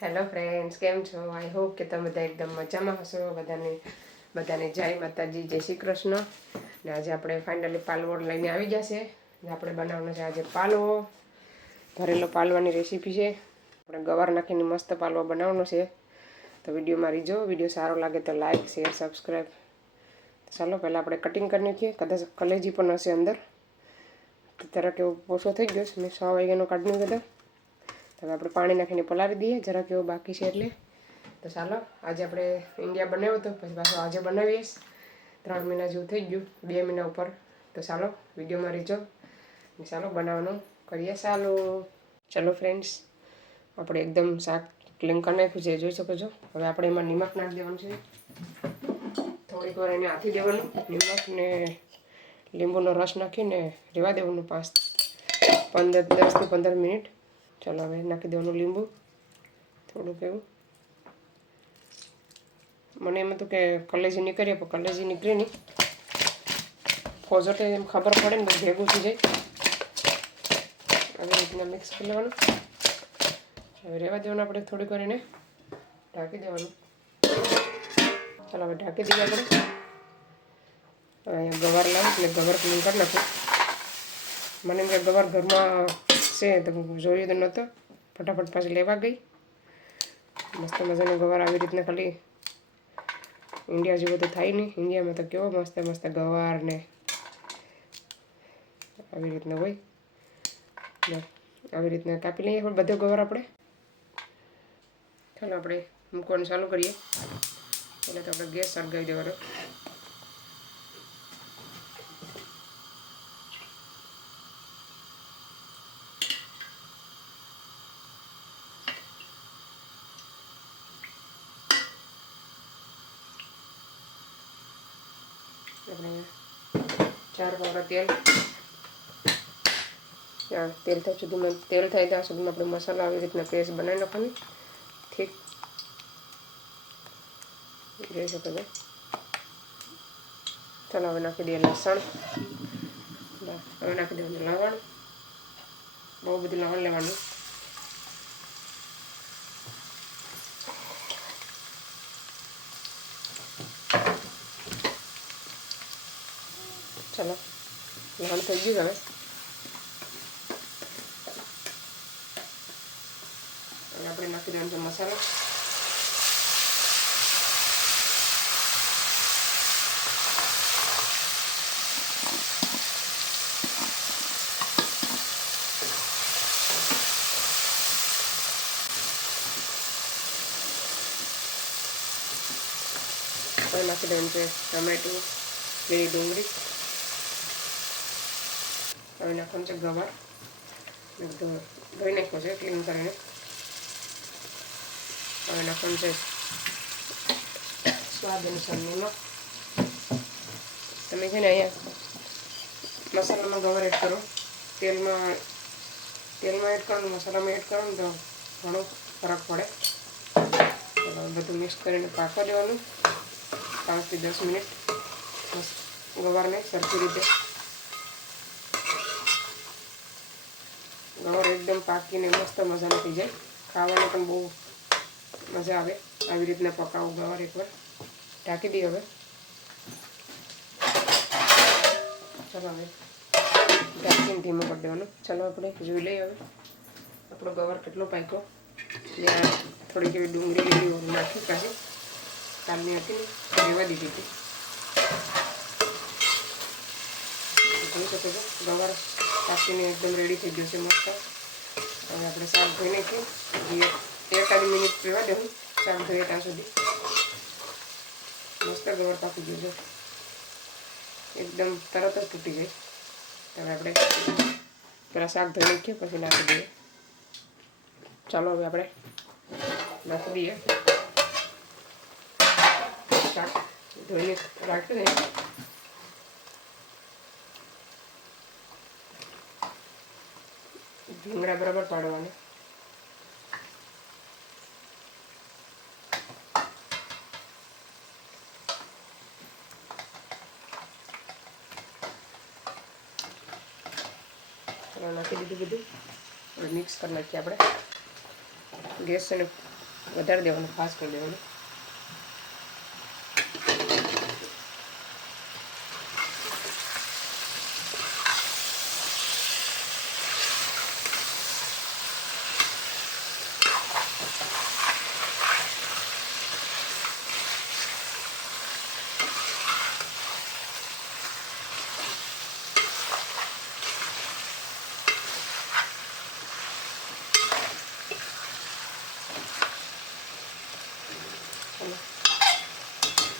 Hello friends, કેમ છો? I hope કે તમે બધા એકદમ મજામાં હશો. બધાને જય માતાજી, જય શ્રી કૃષ્ણ. ને આજે આપણે ફાઇનલી પાલવો લઈને આવી જશે. આપણે બનાવવાનો છે આજે પાલવો, ભરેલો પાલવાની રેસીપી છે. આપણે ગવાર નાખીને મસ્ત પાલવો બનાવવાનો છે. તો વિડીયોમાં રીજો. વિડીયો સારો લાગે તો લાઇક, શેર, સબસ્ક્રાઈબ. ચાલો પહેલાં આપણે કટિંગ કરી નાખીએ. કદાચ કલેજી પણ હશે અંદર. જરાક એવો ઓછો થઈ ગયો છે. મેં 6 વાગ્યાનો કાઢી નાખ્યો હતો. હવે આપણે પાણી નાખીને પલાળી દઈએ. જરાક એવો બાકી છે એટલે. તો ચાલો આજે આપણે ઈંડિયા બનાવ્યો હતો, પછી પાછો આજે બનાવીએ. 3 મહિના જેવું થઈ ગયું, 2 મહિના ઉપર. તો ચાલો વિડીયોમાં રીજો. ચાલો બનાવવાનું કરીએ. ચલો ફ્રેન્ડ્સ, આપણે એકદમ શાક ક્લીન કરી નાખ્યું છે, જોઈ શકો છો. હવે આપણે એમાં નિમક નાખી દેવાનું છે. થોડીક વાર એને આથી દેવાનું. નિમક ને લીંબુનો રસ નાખીને રહેવા દેવાનું 10 થી 15 મિનિટ. ચાલો હવે નાખી દેવાનું લીંબુ થોડુંક એવું. મને એમ હતું કે કલેજી નીકળીએ, પણ કલેજી નીકળી નહીં. ફોજોટે એમ ખબર પડે ને તો ભેગું થઈ જાય. આવી રીતના મિક્સ કરી લેવાનું. હવે રહેવા દેવાનું. આપણે થોડીક વાર એને ઢાંકી દેવાનું. ચાલો હવે ઢાંકી દઈએ આપણે. અહીંયા ગવાર લાવી એટલે ગવાર ક્લીન કરી નાખું. મને એમ કે ગવાર ઘરમાં છે તો જોયું તો નહોતો. ફટાફટ પાછી લેવા ગઈ. મસ્ત મજાનો ગવાર આવી રીતના, ખાલી ઇન્ડિયા જેવો તો થાય નહીં. ઇન્ડિયામાં તો કેવો મસ્ત મસ્ત ગવાર ને આવી રીતના હોય. આવી રીતના કાપી લઈએ બધો ગવાર આપણે. ચાલો આપણે મૂકવાનું ચાલુ કરીએ. એટલે તો આપણે ગેસ સળગાવી દેવાનો. આપણે 4 પાવડા તેલ થાય સુધીમાં, તેલ થાય ત્યાં સુધીમાં આપણે મસાલા આવી રીતના પેસ્ટ બનાવી નાખવાની. ઠીક, જોઈ શકો છો. ચાલો હવે નાખી દઈએ લસણ. હવે નાખી દેવાનું લવણ. બહુ બધું લવણ લેવાનું. ચાલો લવણ થઈ ગયું. હવે આપણે નાખી દેવાનું છે મસાલો. હવે નાખી દેવાનું છે ટમેટું, લીલી ડુંગળી. હવે નાખવાનું છે ગવાર. ધોઈ નાખ્યો છે ક્લીન કરીને. હવે નાખવાનું છે સ્વાદ અનુસાર નિમક. તમે છે ને અહીંયા મસાલામાં ગવાર એડ કરો, તેલમાં એડ કરો ને મસાલામાં એડ કરો ને તો ઘણો ફરક પડે. બધું મિક્સ કરીને પાકવા દેવાનું 5 થી 10 મિનિટ. ગવારને સરખી રીતે ગવાર એકદમ પાકીને મસ્ત મજાનો થઈ જાય. ખાવાની પણ બહુ મજા આવે. આવી રીતના પકાવું ગવાર એકવાર. ઢાંકી દઈએ હવે. ચાલો હવે ઢાંકીને ધીમો કરી દેવાનું. ચાલો આપણે જોઈ લઈએ હવે આપણો ગવાર કેટલો પાક્યો. ત્યાં થોડીક એવી ડુંગળી લીલી નાખી પાછી. કાલની હતી ને રહેવા દીધી હતી. જોઈ શકો છો ગવાર પાકીને એકદમ રેડી થઈ ગયો છે મસ્ત. હવે આપણે શાક ધોઈ નાખીએ. 1 મિનિટ રહેવા દેવું શાક ધોઈએ ત્યાં સુધી. મસ્ત ગવાર પાકી ગયું છે. એકદમ તરત જ તૂટી જાય. હવે આપણે પેલા શાક ધોઈ નાખીએ, પછી નાખી દઈએ. ચાલો હવે આપણે નાખી દઈએ શાક. ધોઈને રાખી દઈએ. ભીંગડા બરાબર પાડવાના. નાખી દીધું બધું. મિક્સ કરી નાખીએ આપણે. ગેસ અને વધારે દેવાનું, ખાસ કરી દેવાનું.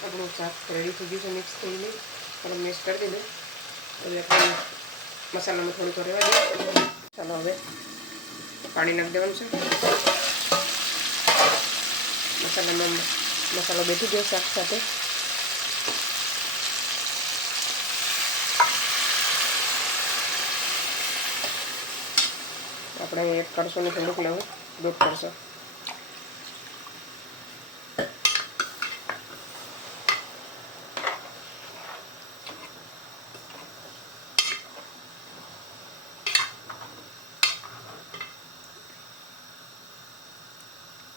આપણું શાક રેડી થઈ ગયું છે, મિક્સ થઈ ગયું. થોડું મિક્સ કરી દીધું. હવે આપણે મસાલામાં થોડુંક રહેવા દઈએ. ચાલો હવે પાણી નાખી દેવાનું છે. મસાલો બેઠી ગયો શાક સાથે. આપણે એક કરશો ને થોડુંક લેવું, દૂધ કરશો.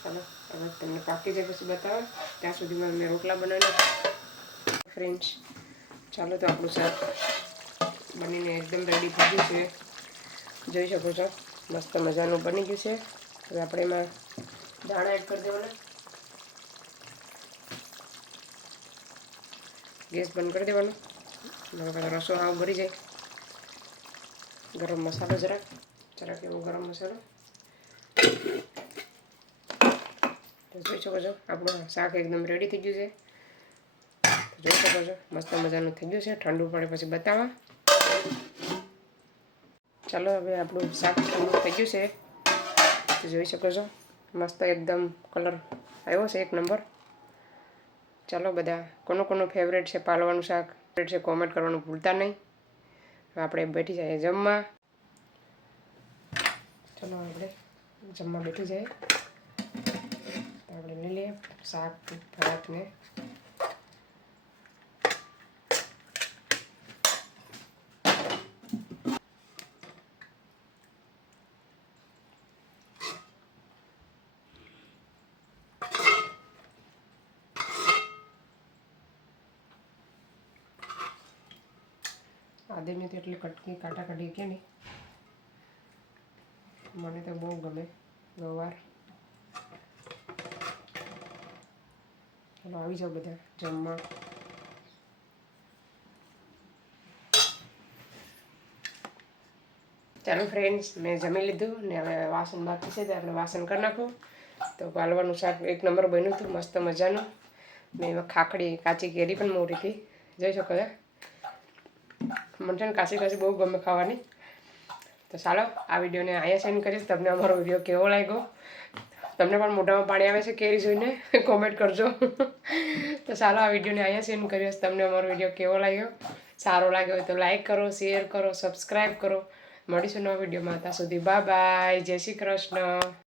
ચાલો હવે તમને પાકી જાય પછી બતાવો. ત્યાં સુધીમાં મેં રોટલા બનાવેલા ફ્રેન્ડ્સ. ચાલો તો આપણું શાક બનીને એકદમ રેડી થઈ ગયું છે. જોઈ શકો છો મસ્ત મજાનું બની ગયું છે. હવે આપણે એમાં દાણા એડ કરી દેવાના. ગેસ બંધ કરી દેવાનો. રસો આવ ભરી જાય. ગરમ મસાલો જરાક એવો ગરમ મસાલો. જોઈ શકો છો આપણું શાક એકદમ રેડી થઈ ગયું છે. જોઈ શકો છો મસ્ત મજાનું થઈ ગયું છે. ઠંડુ પડે પછી બતાવવા. ચાલો હવે આપણું શાક ઠંડુ થઈ ગયું છે. તો જોઈ શકો છો મસ્ત એકદમ કલર આવ્યો છે, એક નંબર. ચાલો બધા કોનું ફેવરેટ છે પાલવાનું શાક ફેવરેટ છે કોમેન્ટ કરવાનું ભૂલતા નહીં. હવે આપણે બેઠી જઈએ જમવા. ચાલો આપણે જમવા બેઠી જઈએ. આપણે લઈ લઈએ શાક ભાતને. આદિની તો એટલી કટકી કાઢી કે નહીં, મને તો બહુ ગમે ગવાર. ચાલો આવી જાઓ બધા જમવા. ચાલો ફ્રેન્ડ્સ મેં જમી લીધું ને હવે વાસણ બાકી છે તો આપણે વાસણ કરી નાખું. તો પાલવાનું શાક એક નંબર બન્યું હતું મસ્ત મજાનું. મેં એમાં ખાખડી કાચી કેરી પણ મોરી હતી. જોઈ શકો છો મને છે ને કાચી બહુ ગમે ખાવાની. તો ચાલો આ વિડીયોને અહીંયા સેન્ડ કરીશ. તમને અમારો વિડીયો કેવો લાગ્યો, તમને પણ મોઢામાં પાણી આવે છે કેરી જોઈને કોમેન્ટ કરજો. તો ચાલો આ વિડીયોને અહીંયા સેન્ડ કરીશ. તમને અમારો વિડીયો કેવો લાગ્યો, સારો લાગ્યો હોય તો લાઈક કરો, શેર કરો, સબસ્ક્રાઈબ કરો. મળીશું નવા વિડીયોમાં. ત્યાં સુધી બાય બાય, જય શ્રી કૃષ્ણ.